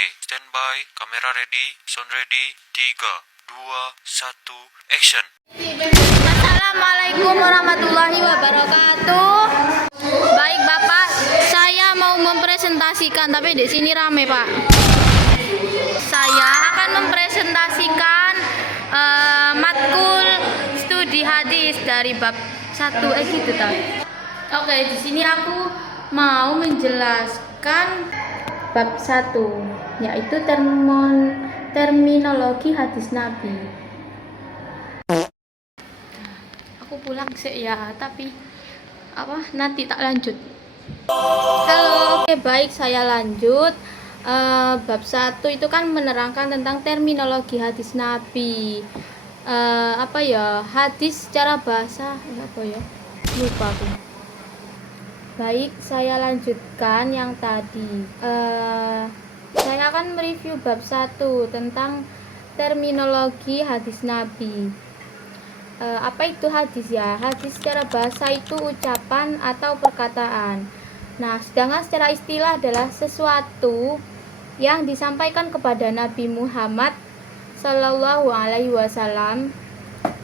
Oke, standby, kamera ready, sound ready, 3, 2, 1, action. Assalamualaikum warahmatullahi wabarakatuh. Baik Bapak, saya mau mempresentasikan, tapi di sini rame Pak. Saya akan mempresentasikan matkul studi hadis dari bab 1 gitu toh. Oke, di sini aku mau menjelaskan bab 1, yaitu terminologi hadis Nabi. Aku pulang sih ya, tapi nanti tak lanjut. Halo, oke baik, saya lanjut. Bab 1 itu kan menerangkan tentang terminologi hadis Nabi. Hadis secara bahasa lupa aku. Baik, saya lanjutkan yang tadi. Saya akan mereview bab 1 tentang terminologi hadis Nabi. Apa itu hadis ya? Hadis secara bahasa itu ucapan atau perkataan. Nah, sedangkan secara istilah adalah sesuatu yang disampaikan kepada Nabi Muhammad Sallallahu Alaihi Wasallam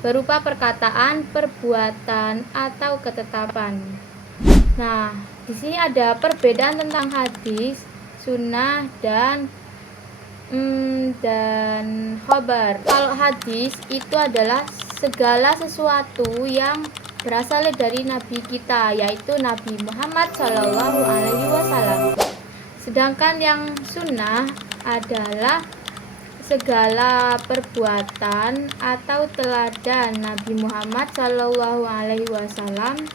berupa perkataan, perbuatan, atau ketetapan. Nah, di sini ada perbedaan tentang hadis, sunnah, dan khobar. Kalau hadis itu adalah segala sesuatu yang berasal dari Nabi kita, yaitu Nabi Muhammad Sallallahu Alaihi Wasallam. Sedangkan yang sunnah adalah segala perbuatan atau teladan Nabi Muhammad Sallallahu Alaihi Wasallam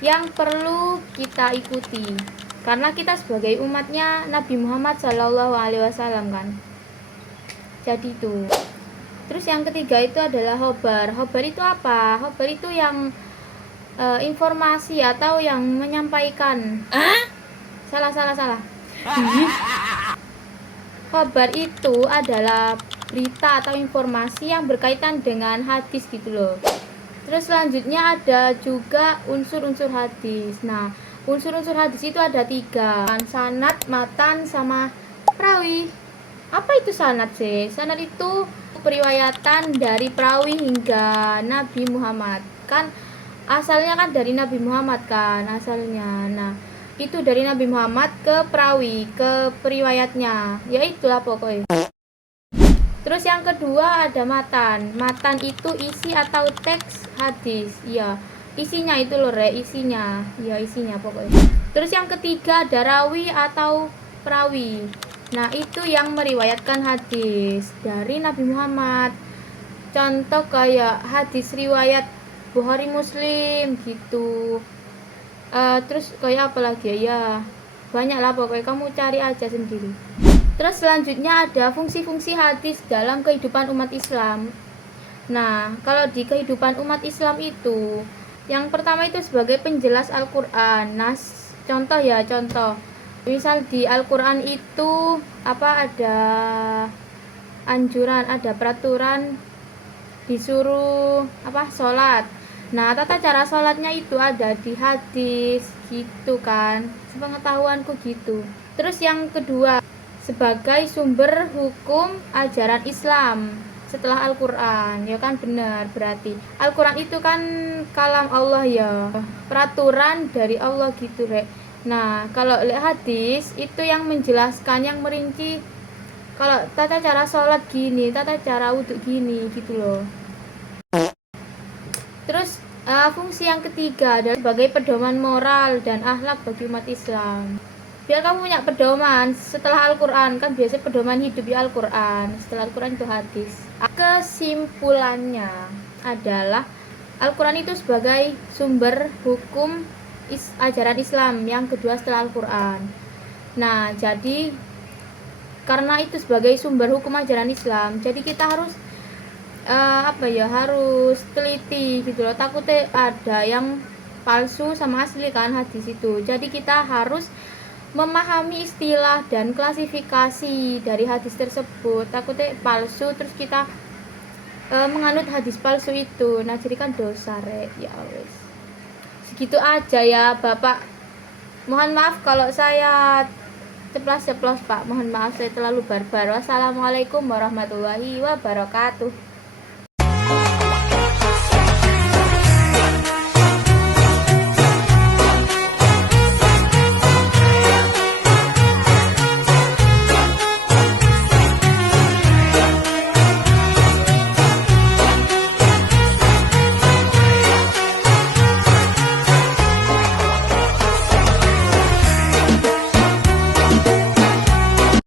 yang perlu kita ikuti, karena kita sebagai umatnya Nabi Muhammad Sallallahu Alaihi Wasallam kan. Jadi itu. Terus yang ketiga itu adalah khobar. Khobar itu apa? Khobar itu yang informasi atau yang menyampaikan. Salah. Khobar itu adalah berita atau informasi yang berkaitan dengan hadis gitu loh. Terus selanjutnya ada juga unsur-unsur hadis. Nah, unsur-unsur hadis itu ada 3, sanad, matan, sama perawi. Apa itu sanad sih? Sanad itu periwayatan dari perawi hingga Nabi Muhammad. Kan asalnya kan dari Nabi Muhammad kan asalnya. Nah, itu dari Nabi Muhammad ke perawi, ke periwayatnya. Ya itulah pokoknya. Terus yang kedua ada matan. Matan itu isi atau teks hadis. Ya, isinya itu loh isinya. Ya, isinya pokoknya. Terus yang ketiga ada rawi atau perawi. Nah, itu yang meriwayatkan hadis dari Nabi Muhammad. Contoh kayak hadis riwayat Bukhari Muslim gitu. Terus kayak apa lagi ya? Banyak lah pokoknya, kamu cari aja sendiri. Terus selanjutnya ada fungsi-fungsi hadis dalam kehidupan umat Islam. Nah, kalau di kehidupan umat Islam itu, yang pertama itu sebagai penjelas Al-Quran. Nah, contoh. Misal di Al-Quran itu ada anjuran, ada peraturan disuruh sholat. Nah, tata cara sholatnya itu ada di hadis gitu kan. Sepengetahuanku gitu. Terus yang kedua, sebagai sumber hukum ajaran Islam setelah Al-Quran. Ya kan, benar, berarti Al-Quran itu kan kalam Allah ya, peraturan dari Allah gitu rek. Nah, kalau lihat hadis itu yang menjelaskan, yang merinci, kalau tata cara sholat gini, tata cara wudhu gini gitu loh. Terus fungsi yang ketiga adalah sebagai pedoman moral dan akhlak bagi umat Islam. Biar kamu punya pedoman setelah Al-Quran, kan biasa pedoman hidup ya Al-Quran, setelah Al-Quran itu hadis. Kesimpulannya adalah Al-Quran itu sebagai sumber hukum ajaran Islam yang kedua setelah Al-Quran. Nah, jadi karena itu sebagai sumber hukum ajaran Islam, jadi kita harus harus teliti gitu loh, takutnya ada yang palsu sama asli kan hadis itu. Jadi kita harus memahami istilah dan klasifikasi dari hadis tersebut, takutnya palsu terus kita menganut hadis palsu itu. Nah, jadi kan dosa rek. Ya wes, segitu aja ya Bapak. Mohon maaf kalau saya ceplas-ceplos Pak, mohon maaf saya terlalu barbar. Wassalamualaikum warahmatullahi wabarakatuh.